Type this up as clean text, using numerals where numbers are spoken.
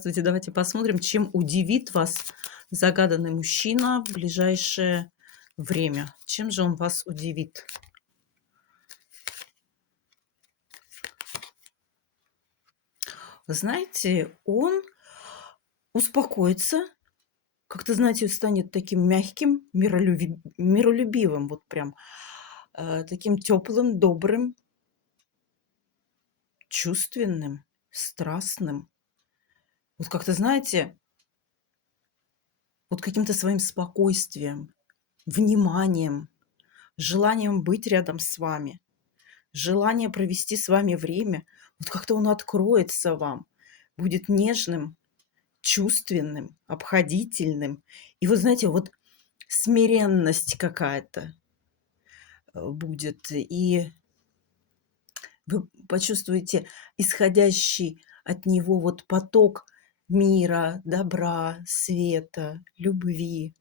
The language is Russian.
Здравствуйте, давайте посмотрим, чем удивит вас загаданный мужчина в ближайшее время. Чем же он вас удивит? Вы знаете, он успокоится, как-то, знаете, станет таким мягким, миролюбивым, вот прям таким теплым, добрым, чувственным, страстным. Вот как-то, знаете, вот каким-то своим спокойствием, вниманием, желанием быть рядом с вами. Желание провести с вами время, вот как-то он откроется вам, будет нежным, чувственным, обходительным. И вы знаете, вот смиренность какая-то будет, и вы почувствуете исходящий от него вот поток мира, добра, света, любви.